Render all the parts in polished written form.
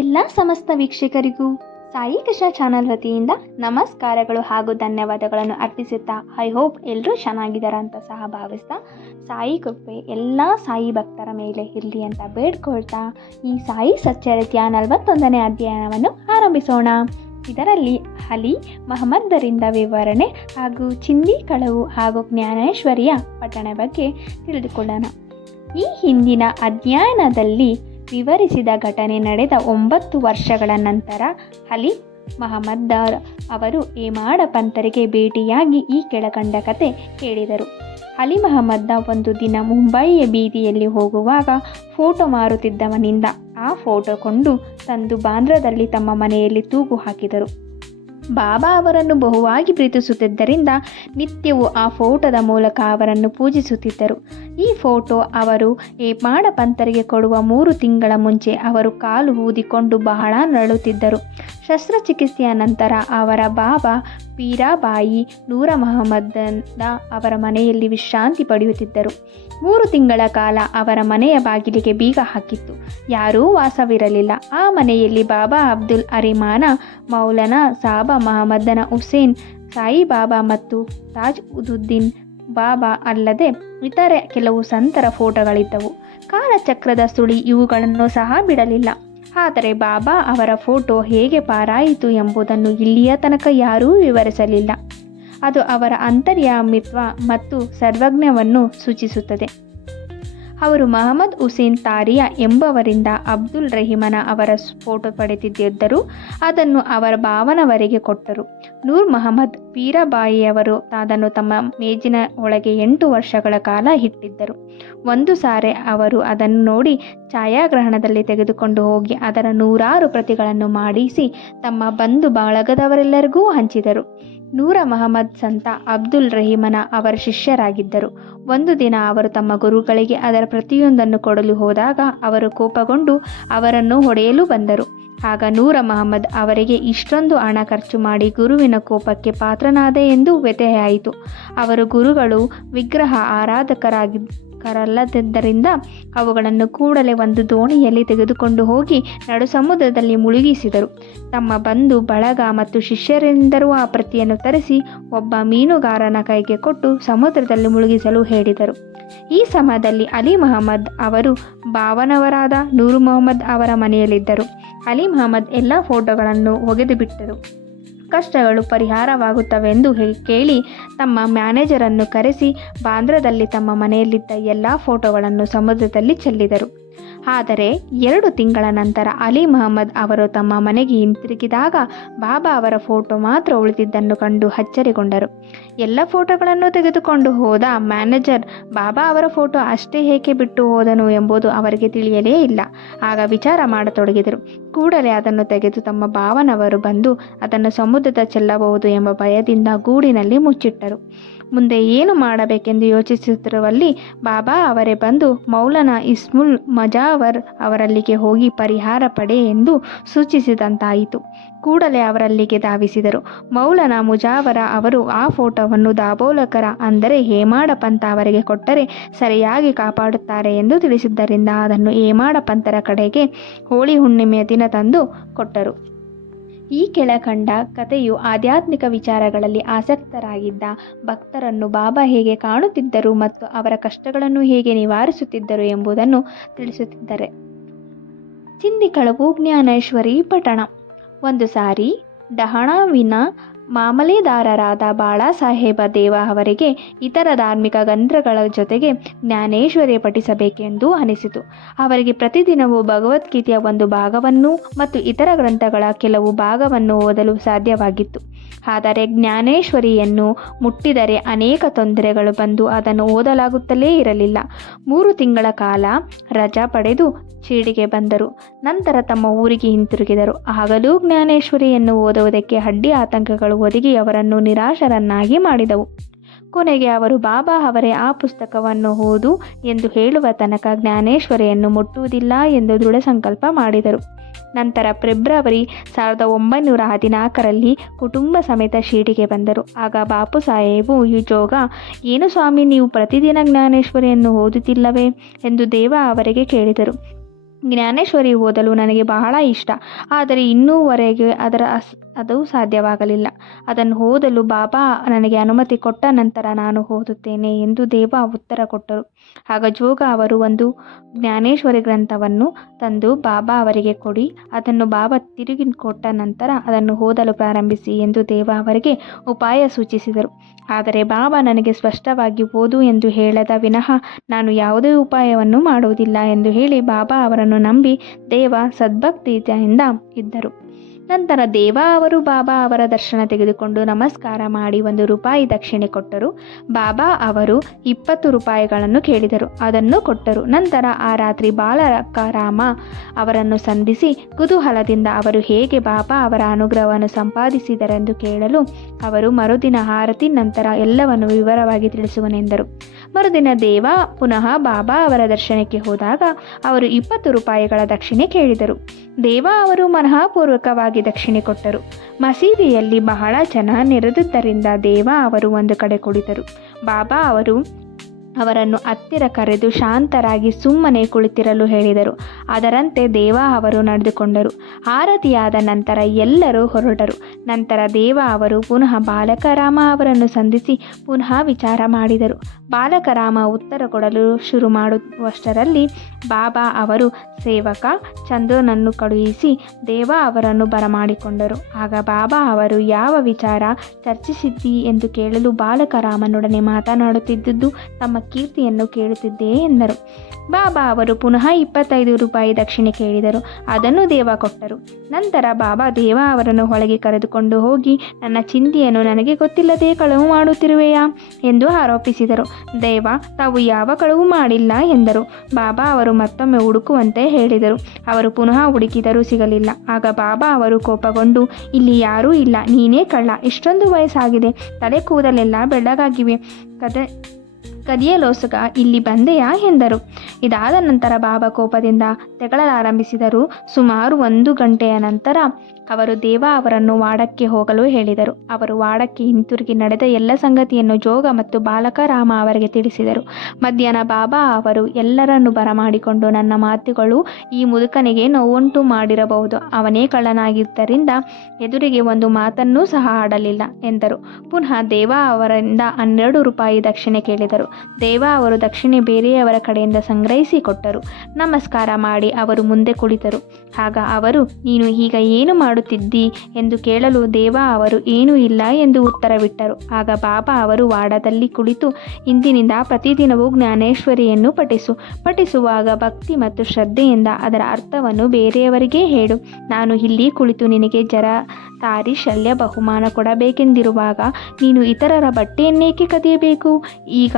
ಎಲ್ಲ ಸಮಸ್ತ ವೀಕ್ಷಕರಿಗೂ ಸಾಯಿ ಕೃಷ್ಣ ಚಾನಲ್ ವತಿಯಿಂದ ನಮಸ್ಕಾರಗಳು ಹಾಗೂ ಧನ್ಯವಾದಗಳನ್ನು ಅರ್ಪಿಸುತ್ತಾ ಐ ಹೋಪ್ ಎಲ್ಲರೂ ಚೆನ್ನಾಗಿದ್ದಾರೆ ಅಂತ ಸಹ ಭಾವಿಸ್ತಾ ಸಾಯಿ ಕೃಪೆ ಎಲ್ಲ ಸಾಯಿ ಭಕ್ತರ ಮೇಲೆ ಇರಲಿ ಅಂತ ಬೇಡ್ಕೊಳ್ತಾ ಈ ಸಾಯಿ ಸಚ್ಚರಿತೆಯ 41ನೇ ಅಧ್ಯಯನವನ್ನು ಆರಂಭಿಸೋಣ. ಇದರಲ್ಲಿ ಅಲಿ ಮಹಮ್ಮದರಿಂದ ವಿವರಣೆ ಹಾಗೂ ಚಿಂದಿ ಕಳವು ಹಾಗೂ ಜ್ಞಾನೇಶ್ವರಿಯ ಪಠಣ ಬಗ್ಗೆ ತಿಳಿದುಕೊಳ್ಳೋಣ. ಈ ಹಿಂದಿನ ಅಧ್ಯಯನದಲ್ಲಿ ವಿವರಿಸಿದ ಘಟನೆ ನಡೆದ 9 ವರ್ಷಗಳ ನಂತರ ಅಲಿ ಮಹಮ್ಮದರ್ ಅವರು ಹೇಮಾಡ ಪಂತರಿಗೆ ಭೇಟಿಯಾಗಿ ಈ ಕೆಳಕಂಡ ಕತೆ ಹೇಳಿದರು. ಅಲಿ ಮಹಮ್ಮದ ಒಂದು ದಿನ ಮುಂಬಯಿಯ ಬೀದಿಯಲ್ಲಿ ಹೋಗುವಾಗ ಫೋಟೋ ಮಾರುತ್ತಿದ್ದವನಿಂದ ಆ ಫೋಟೋ ಕೊಂಡು ತಂದು ಬಾಂದ್ರಾದಲ್ಲಿ ತಮ್ಮ ಮನೆಯಲ್ಲಿ ತೂಗು ಹಾಕಿದರು. ಬಾಬಾ ಅವರನ್ನು ಬಹುವಾಗಿ ಪ್ರೀತಿಸುತ್ತಿದ್ದರಿಂದ ನಿತ್ಯವೂ ಆ ಫೋಟೋದ ಮೂಲಕ ಅವರನ್ನು ಪೂಜಿಸುತ್ತಿದ್ದರು. ಈ ಫೋಟೋ ಅವರು ಹೇಮಾಡ ಪಂತರಿಗೆ ಕೊಡುವ 3 ತಿಂಗಳ ಮುಂಚೆ ಅವರು ಕಾಲು ಊದಿಕೊಂಡು ಬಹಳ ನರಳುತ್ತಿದ್ದರು. ಶಸ್ತ್ರಚಿಕಿತ್ಸೆಯ ನಂತರ ಅವರ ಬಾಬಾ ಪೀರಾಬಾಯಿ ನೂರ ಮಹಮ್ಮದ ಅವರ ಮನೆಯಲ್ಲಿ ವಿಶ್ರಾಂತಿ ಪಡೆಯುತ್ತಿದ್ದರು. 3 ತಿಂಗಳ ಕಾಲ ಅವರ ಮನೆಯ ಬಾಗಿಲಿಗೆ ಬೀಗ ಹಾಕಿತ್ತು. ಯಾರೂ ವಾಸವಿರಲಿಲ್ಲ. ಆ ಮನೆಯಲ್ಲಿ ಬಾಬಾ ಅಬ್ದುಲ್ ಅರಿಮಾನ, ಮೌಲಾನಾ ಸಾಬ ಮಹಮ್ಮದನ ಹುಸೇನ್, ಸಾಯಿಬಾಬಾ ಮತ್ತು ತಾಜ್ ಉದುದ್ದೀನ್ ಬಾಬಾ ಅಲ್ಲದೆ ಇತರೆ ಕೆಲವು ಸಂತರ ಫೋಟೋಗಳಿದ್ದವು. ಕಾಲಚಕ್ರದ ಸುಳಿ ಇವುಗಳನ್ನು ಸಹ ಬಿಡಲಿಲ್ಲ. ಆದರೆ ಬಾಬಾ ಅವರ ಫೋಟೋ ಹೇಗೆ ಪಾರಾಯಿತು ಎಂಬುದನ್ನು ಇಲ್ಲಿಯ ತನಕ ಯಾರೂ ವಿವರಿಸಲಿಲ್ಲ. ಅದು ಅವರ ಅಂತರ್ಯಾಮಿತ್ವ ಮತ್ತು ಸರ್ವಜ್ಞವನ್ನು ಸೂಚಿಸುತ್ತದೆ. ಅವರು ಮಹಮ್ಮದ್ ಹುಸೇನ್ ತಾರಿಯಾ ಎಂಬವರಿಂದ ಅಬ್ದುಲ್ ರಹೀಮನ ಅವರ ಫೋಟೋ ಪಡೆದಿದ್ದರು. ಅದನ್ನು ಅವರ ಭಾವನವರಿಗೆ ಕೊಟ್ಟರು. ನೂರ್ ಮಹಮ್ಮದ್ ಪೀರಾಬಾಯಿಯವರು ಅದನ್ನು ತಮ್ಮ ಮೇಜಿನ ಒಳಗೆ 8 ವರ್ಷಗಳ ಕಾಲ ಇಟ್ಟಿದ್ದರು. ಒಂದು ಸಾರಿ ಅವರು ಅದನ್ನು ನೋಡಿ ಛಾಯಾಗ್ರಹಣದಲ್ಲಿ ತೆಗೆದುಕೊಂಡು ಹೋಗಿ ಅದರ 100 ಪ್ರತಿಗಳನ್ನು ಮಾಡಿಸಿ ತಮ್ಮ ಬಂಧು ಬಳಗದವರೆಲ್ಲರಿಗೂ ಹಂಚಿದರು. ನೂರ ಮಹಮ್ಮದ್ ಸಂತ ಅಬ್ದುಲ್ ರಹೀಮನ ಅವರ ಶಿಷ್ಯರಾಗಿದ್ದರು. ಒಂದು ದಿನ ಅವರು ತಮ್ಮ ಗುರುಗಳಿಗೆ ಅದರ ಪ್ರತಿಯೊಂದನ್ನು ಕೊಡಲು ಹೋದಾಗ ಅವರು ಕೋಪಗೊಂಡು ಅವರನ್ನು ಹೊಡೆಯಲು ಬಂದರು. ಆಗ ನೂರ ಮಹಮ್ಮದ್ ಅವರಿಗೆ ಇಷ್ಟೊಂದು ಹಣ ಖರ್ಚು ಮಾಡಿ ಗುರುವಿನ ಕೋಪಕ್ಕೆ ಪಾತ್ರನಾದೆ ಎಂದು ವ್ಯಥೆಯಾಯಿತು. ಅವರು ಗುರುಗಳು ವಿಗ್ರಹ ಆರಾಧಕರಲ್ಲದ್ದರಿಂದ ಅವುಗಳನ್ನು ಕೂಡಲೇ ಒಂದು ದೋಣಿಯಲ್ಲಿ ತೆಗೆದುಕೊಂಡು ಹೋಗಿ ನಡು ಸಮುದ್ರದಲ್ಲಿ ಮುಳುಗಿಸಿದರು. ತಮ್ಮ ಬಂಧು ಬಳಗ ಮತ್ತು ಶಿಷ್ಯರಿಂದಲೂ ಆ ಪ್ರತಿಯನ್ನು ತರಿಸಿ ಒಬ್ಬ ಮೀನುಗಾರನ ಕೈಗೆ ಕೊಟ್ಟು ಸಮುದ್ರದಲ್ಲಿ ಮುಳುಗಿಸಲು ಹೇಳಿದರು. ಈ ಸಮಯದಲ್ಲಿ ಅಲಿ ಮಹಮ್ಮದ್ ಅವರು ಭಾವನವರಾದ ನೂರ್ ಮೊಹಮ್ಮದ್ ಅವರ ಮನೆಯಲ್ಲಿದ್ದರು. ಅಲಿ ಮಹಮ್ಮದ್ ಎಲ್ಲ ಫೋಟೋಗಳನ್ನು ಒಗೆದು ಬಿಟ್ಟರು. ಕಷ್ಟಗಳು ಪರಿಹಾರವಾಗುತ್ತವೆಂದು ಕೇಳಿ ತಮ್ಮ ಮ್ಯಾನೇಜರನ್ನು ಕರೆಸಿ ಬಾಂದ್ರಾದಲ್ಲಿ ತಮ್ಮ ಮನೆಯಲ್ಲಿದ್ದ ಎಲ್ಲ ಫೋಟೋಗಳನ್ನು ಸಮುದ್ರದಲ್ಲಿ ಚೆಲ್ಲಿದರು. ಆದರೆ 2 ತಿಂಗಳ ನಂತರ ಅಲಿ ಮಹಮ್ಮದ್ ಅವರು ತಮ್ಮ ಮನೆಗೆ ಹಿಂತಿರುಗಿದಾಗ ಬಾಬಾ ಅವರ ಫೋಟೋ ಮಾತ್ರ ಉಳಿದಿದ್ದನ್ನು ಕಂಡು ಅಚ್ಚರಿಗೊಂಡರು. ಎಲ್ಲ ಫೋಟೋಗಳನ್ನು ತೆಗೆದುಕೊಂಡು ಹೋದ ಮ್ಯಾನೇಜರ್ ಬಾಬಾ ಅವರ ಫೋಟೋ ಅಷ್ಟೇ ಏಕೆ ಬಿಟ್ಟು ಹೋದನು ಎಂಬುದು ಅವರಿಗೆ ತಿಳಿಯಲೇ ಇಲ್ಲ. ಆಗ ವಿಚಾರ ಮಾಡತೊಡಗಿದರು. ಕೂಡಲೇ ಅದನ್ನು ತೆಗೆದು ತಮ್ಮ ಭಾವನವರು ಬಂದು ಅದನ್ನು ಸಮುದ್ರದ ಚೆಲ್ಲಬಹುದು ಎಂಬ ಭಯದಿಂದ ಗೂಡಿನಲ್ಲಿ ಮುಚ್ಚಿಟ್ಟರು. ಮುಂದೆ ಏನು ಮಾಡಬೇಕೆಂದು ಯೋಚಿಸುತ್ತಿರುವಲ್ಲಿ ಬಾಬಾ ಅವರೇ ಬಂದು ಮೌಲಾನಾ ಇಸ್ಮುಲ್ ಮಜಾವರ್ ಅವರಲ್ಲಿಗೆ ಹೋಗಿ ಪರಿಹಾರ ಪಡೆ ಎಂದು ಸೂಚಿಸಿದಂತಾಯಿತು. ಕೂಡಲೇ ಅವರಲ್ಲಿಗೆ ಧಾವಿಸಿದರು. ಮೌಲಾನಾ ಮುಜಾವರ ಅವರು ಆ ಫೋಟೋವನ್ನು ದಾಬೋಲಕರ ಅಂದರೆ ಹೇಮಾಡ ಪಂತ ಅವರಿಗೆ ಕೊಟ್ಟರೆ ಸರಿಯಾಗಿ ಕಾಪಾಡುತ್ತಾರೆ ಎಂದು ತಿಳಿಸಿದ್ದರಿಂದ ಅದನ್ನು ಹೇಮಾಡ ಪಂತರ ಕಡೆಗೆ ಹೋಳಿ ಹುಣ್ಣಿಮೆಯ ದಿನ ತಂದು ಕೊಟ್ಟರು. ಈ ಕೆಳಕಂಡ ಕಥೆಯು ಆಧ್ಯಾತ್ಮಿಕ ವಿಚಾರಗಳಲ್ಲಿ ಆಸಕ್ತರಾಗಿದ್ದ ಭಕ್ತರನ್ನು ಬಾಬಾ ಹೇಗೆ ಕಾಣುತ್ತಿದ್ದರು ಮತ್ತು ಅವರ ಕಷ್ಟಗಳನ್ನು ಹೇಗೆ ನಿವಾರಿಸುತ್ತಿದ್ದರು ಎಂಬುದನ್ನು ತಿಳಿಸುತ್ತಿದ್ದಾರೆ. ಚಿಂದಿ ಕಳವು ಜ್ಞಾನೇಶ್ವರಿ ಪಠಣ. ಒಂದು ಸಾರಿ ಡಹಾಣವಿನ ಮಾಮಲೆದಾರರಾದ ಬಾಳಾಸಾಹೇಬ ದೇವ ಅವರಿಗೆ ಇತರ ಧಾರ್ಮಿಕ ಗ್ರಂಥಗಳ ಜೊತೆಗೆ ಜ್ಞಾನೇಶ್ವರಿ ಪಠಿಸಬೇಕೆಂದು ಅನಿಸಿತು. ಅವರಿಗೆ ಪ್ರತಿದಿನವೂ ಭಗವದ್ಗೀತೆಯ ಒಂದು ಭಾಗವನ್ನು ಮತ್ತು ಇತರ ಗ್ರಂಥಗಳ ಕೆಲವು ಭಾಗವನ್ನು ಓದಲು ಸಾಧ್ಯವಾಗಿತ್ತು. ಆದರೆ ಜ್ಞಾನೇಶ್ವರಿಯನ್ನು ಮುಟ್ಟಿದರೆ ಅನೇಕ ತೊಂದರೆಗಳು ಬಂದು ಅದನ್ನು ಓದಲಾಗುತ್ತಲೇ ಇರಲಿಲ್ಲ. 3 ತಿಂಗಳ ಕಾಲ ರಜಾ ಪಡೆದು ಶಿರಡಿಗೆ ಬಂದರು. ನಂತರ ತಮ್ಮ ಊರಿಗೆ ಹಿಂತಿರುಗಿದರು. ಆಗಲೂ ಜ್ಞಾನೇಶ್ವರಿಯನ್ನು ಓದುವುದಕ್ಕೆ ಅಡ್ಡಿ ಆತಂಕಗಳು ಒದಗಿ ಅವರನ್ನು ನಿರಾಶರನ್ನಾಗಿ ಮಾಡಿದವು. ಕೊನೆಗೆ ಅವರು ಬಾಬಾ ಅವರೇ ಆ ಪುಸ್ತಕವನ್ನು ಓದು ಎಂದು ಹೇಳುವ ತನಕ ಜ್ಞಾನೇಶ್ವರಿಯನ್ನು ಮುಟ್ಟುವುದಿಲ್ಲ ಎಂದು ದೃಢ ಸಂಕಲ್ಪ ಮಾಡಿದರು. ನಂತರ ಫೆಬ್ರವರಿ 1914ರಲ್ಲಿ ಕುಟುಂಬ ಸಮೇತ ಶಿರಡಿಗೆ ಬಂದರು. ಆಗ ಬಾಪು ಸಾಹೇಬು ಈ ಜೋಗ ಏನು ಸ್ವಾಮಿ, ನೀವು ಪ್ರತಿದಿನ ಜ್ಞಾನೇಶ್ವರಿಯನ್ನು ಓದುತ್ತಿಲ್ಲವೇ ಎಂದು ದೇವ ಅವರಿಗೆ ಕೇಳಿದರು. ಜ್ಞಾನೇಶ್ವರಿ ಓದಲು ನನಗೆ ಬಹಳ ಇಷ್ಟ. ಆದರೆ ಇನ್ನೂವರೆಗೆ ಅದು ಸಾಧ್ಯವಾಗಲಿಲ್ಲ. ಅದನ್ನು ಓದಲು ಬಾಬಾ ನನಗೆ ಅನುಮತಿ ಕೊಟ್ಟ ನಂತರ ನಾನು ಓದುತ್ತೇನೆ ಎಂದು ದೇವ ಉತ್ತರ ಕೊಟ್ಟರು. ಆಗ ಜೋಗ ಅವರು ಒಂದು ಜ್ಞಾನೇಶ್ವರಿ ಗ್ರಂಥವನ್ನು ತಂದು ಬಾಬಾ ಅವರಿಗೆ ಕೊಡಿ, ಅದನ್ನು ಬಾಬಾ ತಿರುಗಿ ಕೊಟ್ಟ ನಂತರ ಅದನ್ನು ಓದಲು ಪ್ರಾರಂಭಿಸಿ ಎಂದು ದೇವ ಅವರಿಗೆ ಉಪಾಯ ಸೂಚಿಸಿದರು. ಆದರೆ ಬಾಬಾ ನನಗೆ ಸ್ಪಷ್ಟವಾಗಿ ಓದು ಎಂದು ಹೇಳದ ವಿನಃ ನಾನು ಯಾವುದೇ ಉಪಾಯವನ್ನು ಮಾಡುವುದಿಲ್ಲ ಎಂದು ಹೇಳಿ ಬಾಬಾ ಅವರನ್ನು ನಂಬಿ ದೇವ ಸದ್ಭಕ್ತಿಯಿಂದ ಇದ್ದರು. ನಂತರ ದೇವ ಅವರು ಬಾಬಾ ಅವರ ದರ್ಶನ ತೆಗೆದುಕೊಂಡು ನಮಸ್ಕಾರ ಮಾಡಿ ₹1 ದಕ್ಷಿಣೆ ಕೊಟ್ಟರು. ಬಾಬಾ ಅವರು 20 ರೂಪಾಯಿಗಳನ್ನು ಕೇಳಿದರು, ಅದನ್ನು ಕೊಟ್ಟರು. ನಂತರ ಆ ರಾತ್ರಿ ಬಾಲಕರಾಮ ಅವರನ್ನು ಸಂಧಿಸಿ ಕುತೂಹಲದಿಂದ ಅವರು ಹೇಗೆ ಬಾಬಾ ಅವರ ಅನುಗ್ರಹವನ್ನು ಸಂಪಾದಿಸಿದರೆಂದು ಕೇಳಲು ಅವರು ಮರುದಿನ ಆರತಿ ನಂತರ ಎಲ್ಲವನ್ನು ವಿವರವಾಗಿ ತಿಳಿಸುವನೆಂದರು. ಮರುದಿನ ದೇವ ಪುನಃ ಬಾಬಾ ಅವರ ದರ್ಶನಕ್ಕೆ ಹೋದಾಗ ಅವರು 20 ರೂಪಾಯಿಗಳ ದಕ್ಷಿಣೆ ಕೇಳಿದರು. ದೇವ ಅವರು ಮನಃಪೂರ್ವಕವಾಗಿ ದಕ್ಷಿಣೆ ಕೊಟ್ಟರು. ಮಸೀದಿಯಲ್ಲಿ ಬಹಳ ಜನ ನೆರೆದಿದ್ದರಿಂದ ದೇವ ಅವರು ಒಂದು ಕಡೆ ಕುಳಿತರು. ಬಾಬಾ ಅವರು ಅವರನ್ನು ಹತ್ತಿರ ಕರೆದು ಶಾಂತರಾಗಿ ಸುಮ್ಮನೆ ಕುಳಿತಿರಲು ಹೇಳಿದರು. ಅದರಂತೆ ದೇವ ಅವರು ನಡೆದುಕೊಂಡರು. ಆರತಿಯಾದ ನಂತರ ಎಲ್ಲರೂ ಹೊರಟರು. ನಂತರ ದೇವ ಅವರು ಪುನಃ ಬಾಲಕರಾಮ ಅವರನ್ನು ಸಂಧಿಸಿ ಪುನಃ ವಿಚಾರ ಮಾಡಿದರು. ಬಾಲಕರಾಮ ಉತ್ತರ ಕೊಡಲು ಶುರು ಮಾಡುವಷ್ಟರಲ್ಲಿ ಬಾಬಾ ಅವರು ಸೇವಕ ಚಂದ್ರನನ್ನು ಕಳುಹಿಸಿ ದೇವ ಅವರನ್ನು ಬರಮಾಡಿಕೊಂಡರು. ಆಗ ಬಾಬಾ ಅವರು ಯಾವ ವಿಚಾರ ಚರ್ಚಿಸಿದ್ದಿ ಎಂದು ಕೇಳಲು ಬಾಲಕರಾಮನೊಡನೆ ಮಾತನಾಡುತ್ತಿದ್ದುದು ತಮ್ಮ ಕೀರ್ತಿಯನ್ನು ಕೇಳುತ್ತಿದ್ದೆ ಎಂದರು. ಬಾಬಾ ಅವರು ಪುನಃ 25 ರೂಪಾಯಿ ದಕ್ಷಿಣೆ ಕೇಳಿದರು, ಅದನ್ನು ದೇವ ಕೊಟ್ಟರು. ನಂತರ ಬಾಬಾ ದೇವ ಅವರನ್ನು ಒಳಗೆ ಕರೆದುಕೊಂಡು ಹೋಗಿ ನನ್ನ ಚಿಂದಿಯನ್ನು ನನಗೆ ಗೊತ್ತಿಲ್ಲದೆ ಕಳವು ಮಾಡುತ್ತಿರುವೆಯಾ ಎಂದು ಆರೋಪಿಸಿದರು. ದೇವ ತಾವು ಯಾವ ಕಳವು ಮಾಡಿಲ್ಲ ಎಂದರು. ಬಾಬಾ ಅವರು ಮತ್ತೊಮ್ಮೆ ಹುಡುಕುವಂತೆ ಹೇಳಿದರು. ಅವರು ಪುನಃ ಹುಡುಕಿದರೂ ಸಿಗಲಿಲ್ಲ. ಆಗ ಬಾಬಾ ಅವರು ಕೋಪಗೊಂಡು, ಇಲ್ಲಿ ಯಾರೂ ಇಲ್ಲ, ನೀನೇ ಕಳ್ಳ, ಇಷ್ಟೊಂದು ವಯಸ್ಸಾಗಿದೆ, ತಲೆ ಕೂದಲೆಲ್ಲ ಬೆಳ್ಳಗಾಗಿವೆ, ಕದಿಯಲೋಸುಗ ಇಲ್ಲಿ ಬಂದೆಯಾ ಎಂದರು. ಇದಾದ ನಂತರ ಬಾಬಾ ಕೋಪದಿಂದ ತೆಗಳಲಾರಂಭಿಸಿದರು. ಸುಮಾರು 1 ಗಂಟೆಯ ನಂತರ ಅವರು ದೇವ ಅವರನ್ನು ವಾಡಕ್ಕೆ ಹೋಗಲು ಹೇಳಿದರು. ಅವರು ವಾಡಕ್ಕೆ ಹಿಂತಿರುಗಿ ನಡೆದ ಎಲ್ಲ ಸಂಗತಿಯನ್ನು ಜೋಗ ಮತ್ತು ಬಾಲಕರಾಮ ಅವರಿಗೆ ತಿಳಿಸಿದರು. ಮಧ್ಯಾಹ್ನ ಬಾಬಾ ಅವರು ಎಲ್ಲರನ್ನು ಬರಮಾಡಿಕೊಂಡು, ನನ್ನ ಮಾತುಗಳು ಈ ಮುದುಕನಿಗೆ ನೋವುಂಟು ಮಾಡಿರಬಹುದು, ಅವನೇ ಕಳ್ಳನಾಗಿದ್ದರಿಂದ ಎದುರಿಗೆ ಒಂದು ಮಾತನ್ನೂ ಸಹ ಆಡಲಿಲ್ಲ ಎಂದರು. ಪುನಃ ದೇವ ಅವರಿಂದ 12 ರೂಪಾಯಿ ದಕ್ಷಿಣೆ ಕೇಳಿದರು. ದೇವ ಅವರು ದಕ್ಷಿಣೆ ಬೇರೆಯವರ ಕಡೆಯಿಂದ ಸಂಗ್ರಹಿಸಿ ಕೊಟ್ಟರು. ನಮಸ್ಕಾರ ಮಾಡಿ ಅವರು ಮುಂದೆ ಕುಳಿತರು. ಆಗ ಅವರು, ನೀನು ಈಗ ಏನು ಮಾಡುತ್ತಿದ್ದಿ ಎಂದು ಕೇಳಲು ದೇವ ಅವರು ಏನೂ ಇಲ್ಲ ಎಂದು ಉತ್ತರವಿಟ್ಟರು. ಆಗ ಬಾಬಾ ಅವರು ವಾಡದಲ್ಲಿ ಕುಳಿತು, ಇಂದಿನಿಂದ ಪ್ರತಿದಿನವೂ ಜ್ಞಾನೇಶ್ವರಿಯನ್ನು ಪಠಿಸುವಾಗ ಭಕ್ತಿ ಮತ್ತು ಶ್ರದ್ಧೆಯಿಂದ ಅದರ ಅರ್ಥವನ್ನು ಬೇರೆಯವರಿಗೆ ಹೇಳು. ನಾನು ಇಲ್ಲಿ ಕುಳಿತು ನಿನಗೆ ತಾರಿ ಶಲ್ಯ ಬಹುಮಾನ ಕೊಡಬೇಕೆಂದಿರುವಾಗ ನೀನು ಇತರರ ಬಟ್ಟೆಯನ್ನೇಕೆ ಕದಿಯಬೇಕು? ಈಗ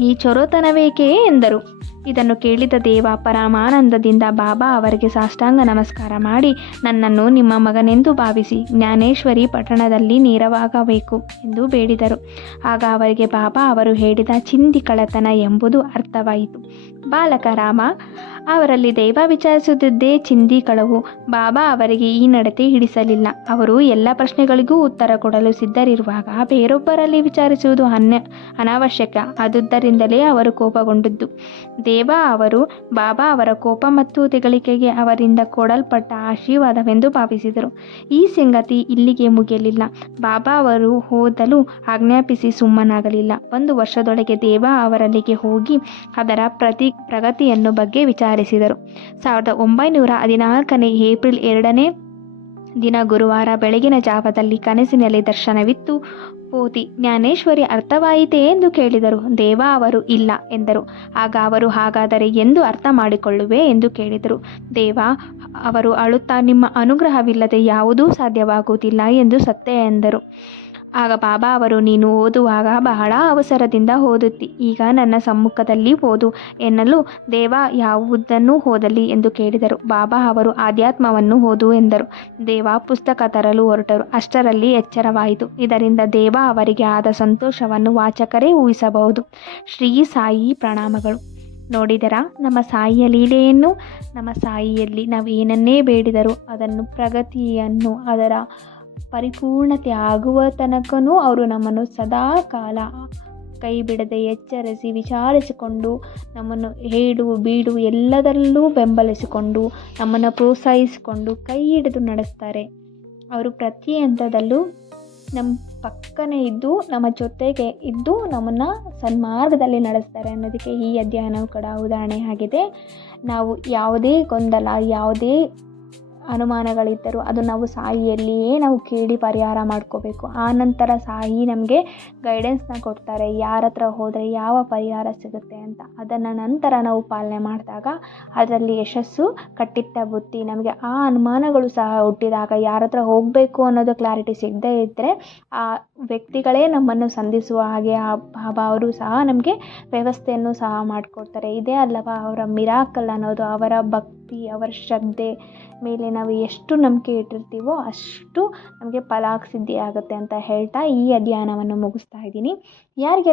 ಈ ಚೊರತನವೇಕೆ ಎಂದರು. ಇದನ್ನು ಕೇಳಿದ ದೇವ ಪರಮಾನಂದದಿಂದ ಬಾಬಾ ಅವರಿಗೆ ಸಾಷ್ಟಾಂಗ ನಮಸ್ಕಾರ ಮಾಡಿ, ನನ್ನನ್ನು ನಿಮ್ಮ ಮಗನೆಂದು ಭಾವಿಸಿ ಜ್ಞಾನೇಶ್ವರಿ ಪಟ್ಟಣದಲ್ಲಿ ನೇರವಾಗಬೇಕು ಎಂದು ಬೇಡಿದರು. ಆಗ ಅವರಿಗೆ ಬಾಬಾ ಅವರು ಹೇಳಿದ ಚಿಂದಿ ಕಳ್ಳತನ ಎಂಬುದು ಅರ್ಥವಾಯಿತು. ಬಾಲಕರಾಮ ಅವರಲ್ಲಿ ದೈವ ವಿಚಾರಿಸುತ್ತಿದ್ದೇ ಚಿಂದಿ ಕಳವು. ಬಾಬಾ ಅವರಿಗೆ ಈ ನಡತೆ ಹಿಡಿಸಲಿಲ್ಲ. ಅವರು ಎಲ್ಲ ಪ್ರಶ್ನೆಗಳಿಗೂ ಉತ್ತರ ಕೊಡಲು ಸಿದ್ಧರಿರುವಾಗ ಬೇರೊಬ್ಬರಲ್ಲಿ ವಿಚಾರಿಸುವುದು ಅನಾವಶ್ಯಕ. ಆದುದರಿಂದಲೇ ಅವರು ಕೋಪಗೊಂಡದ್ದು. ದೇವ ಅವರು ಬಾಬಾ ಅವರ ಕೋಪ ಮತ್ತು ತೆಗಳಿಕೆಗೆ ಅವರಿಂದ ಕೊಡಲ್ಪಟ್ಟ ಆಶೀರ್ವಾದವೆಂದು ಭಾವಿಸಿದರು. ಈ ಸಂಗತಿ ಇಲ್ಲಿಗೆ ಮುಗಿಯಲಿಲ್ಲ. ಬಾಬಾ ಅವರು ಓದಲು ಆಜ್ಞಾಪಿಸಿ ಸುಮ್ಮನಾಗಲಿಲ್ಲ. 1 ವರ್ಷದೊಳಗೆ ದೇವ ಅವರಲ್ಲಿಗೆ ಹೋಗಿ ಅದರ ಪ್ರಗತಿಯನ್ನು ಬಗ್ಗೆ ವಿಚಾರಿಸಿದರು. 1914 ಏಪ್ರಿಲ್ 2ನೇ ದಿನ ಗುರುವಾರ ಬೆಳಗಿನ ಜಾವದಲ್ಲಿ ಕನಸಿನಲ್ಲಿ ದರ್ಶನವಿತ್ತು. ಪೋತಿ ಜ್ಞಾನೇಶ್ವರಿ ಅರ್ಥವಾಯಿತೇ ಎಂದು ಕೇಳಿದರು. ದೇವ ಅವರು ಇಲ್ಲ ಎಂದರು. ಆಗ ಅವರು, ಹಾಗಾದರೆ ಎಂದು ಅರ್ಥ ಮಾಡಿಕೊಳ್ಳುವೆ ಎಂದು ಕೇಳಿದರು. ದೇವ ಅವರು ಅಳುತ್ತಾ, ನಿಮ್ಮ ಅನುಗ್ರಹವಿಲ್ಲದೆ ಯಾವುದೂ ಸಾಧ್ಯವಾಗುವುದಿಲ್ಲ ಎಂದು ಸತ್ಯ ಎಂದರು. ಆಗ ಬಾಬಾ ಅವರು, ನೀನು ಓದುವಾಗ ಬಹಳ ಅವಸರದಿಂದ ಓದುತ್ತಿ, ಈಗ ನನ್ನ ಸಮ್ಮುಖದಲ್ಲಿ ಓದು ಎನ್ನಲು ದೇವ ಯಾವುದನ್ನು ಓದಲಿ ಎಂದು ಕೇಳಿದರು. ಬಾಬಾ ಅವರು, ಆಧ್ಯಾತ್ಮವನ್ನು ಓದು ಎಂದರು. ದೇವ ಪುಸ್ತಕ ತರಲು ಹೊರಟರು. ಅಷ್ಟರಲ್ಲಿ ಎಚ್ಚರವಾಯಿತು. ಇದರಿಂದ ದೇವ ಅವರಿಗೆ ಆದ ಸಂತೋಷವನ್ನು ವಾಚಕರೇ ಊಹಿಸಬಹುದು. ಶ್ರೀ ಸಾಯಿ ಪ್ರಣಾಮಗಳು. ನೋಡಿದರಾ ನಮ್ಮ ಸಾಯಿಯ ಲೀಲೆಯನ್ನು? ನಮ್ಮ ಸಾಯಿಯಲ್ಲಿ ನಾವು ಏನನ್ನೇ ಬೇಡಿದರೂ ಅದನ್ನು ಪ್ರಗತಿಯನ್ನು ಅದರ ಪರಿಪೂರ್ಣತೆ ಆಗುವ ತನಕನೂ ಅವರು ನಮ್ಮನ್ನು ಸದಾ ಕಾಲ ಕೈ ಬಿಡದೆ ಎಚ್ಚರಿಸಿ ವಿಚಾರಿಸಿಕೊಂಡು ನಮ್ಮನ್ನು ಹೇಡು ಬೀಡು ಎಲ್ಲದರಲ್ಲೂ ಬೆಂಬಲಿಸಿಕೊಂಡು ನಮ್ಮನ್ನು ಪ್ರೋತ್ಸಾಹಿಸಿಕೊಂಡು ಕೈ ಹಿಡಿದು ನಡೆಸ್ತಾರೆ. ಅವರು ಪ್ರತಿ ಹಂತದಲ್ಲೂ ನಮ್ಮ ಪಕ್ಕನೇ ಇದ್ದು ನಮ್ಮ ಜೊತೆಗೆ ಇದ್ದು ನಮ್ಮನ್ನು ಸನ್ಮಾರ್ಗದಲ್ಲಿ ನಡೆಸ್ತಾರೆ ಅನ್ನೋದಕ್ಕೆ ಈ ಅಧ್ಯಯನವು ಕೂಡ ಉದಾಹರಣೆ ಆಗಿದೆ. ನಾವು ಯಾವುದೇ ಗೊಂದಲ, ಯಾವುದೇ ಅನುಮಾನಗಳಿದ್ದರೂ ಅದು ನಾವು ಸಾಯಿಯಲ್ಲಿಯೇ ನಾವು ಕೇಳಿ ಪರಿಹಾರ ಮಾಡ್ಕೋಬೇಕು. ಆ ನಂತರ ಸಾಯಿ ನಮಗೆ ಗೈಡೆನ್ಸ್ನ ಕೊಡ್ತಾರೆ, ಯಾರ ಹತ್ರ ಹೋದರೆ ಯಾವ ಪರಿಹಾರ ಸಿಗುತ್ತೆ ಅಂತ. ಅದನ್ನು ನಂತರ ನಾವು ಪಾಲನೆ ಮಾಡಿದಾಗ ಅದರಲ್ಲಿ ಯಶಸ್ಸು ಕಟ್ಟಿಟ್ಟ ಬುತ್ತಿ. ನಮಗೆ ಆ ಅನುಮಾನಗಳು ಸಹ ಹುಟ್ಟಿದಾಗ ಯಾರ ಹತ್ರ ಹೋಗಬೇಕು ಅನ್ನೋದು ಕ್ಲಾರಿಟಿ ಸಿಗದೇ ಇದ್ದರೆ ಆ ವ್ಯಕ್ತಿಗಳೇ ನಮ್ಮನ್ನು ಸಂಧಿಸುವ ಹಾಗೆ ಅವರು ಸಹ ನಮಗೆ ವ್ಯವಸ್ಥೆಯನ್ನು ಸಹ ಮಾಡಿಕೊಡ್ತಾರೆ. ಇದೇ ಅಲ್ಲವಾ ಅವರ ಮಿರಾಕಲ್ ಅನ್ನೋದು. ಅವರ ಭಕ್ತಿ, ಅವರ ಶ್ರದ್ಧೆ ಮೇಲೆ ನಾವು ಎಷ್ಟು ನಂಬಿಕೆ ಇಟ್ಟಿರ್ತೀವೋ ಅಷ್ಟು ನಮಗೆ ಫಲ ಸಿದ್ಧಿ ಆಗುತ್ತೆ ಅಂತ ಹೇಳ್ತಾ ಈ ಅಧ್ಯಯನವನ್ನು ಮುಗಿಸ್ತಾ ಇದ್ದೀನಿ. ಯಾರಿಗೆ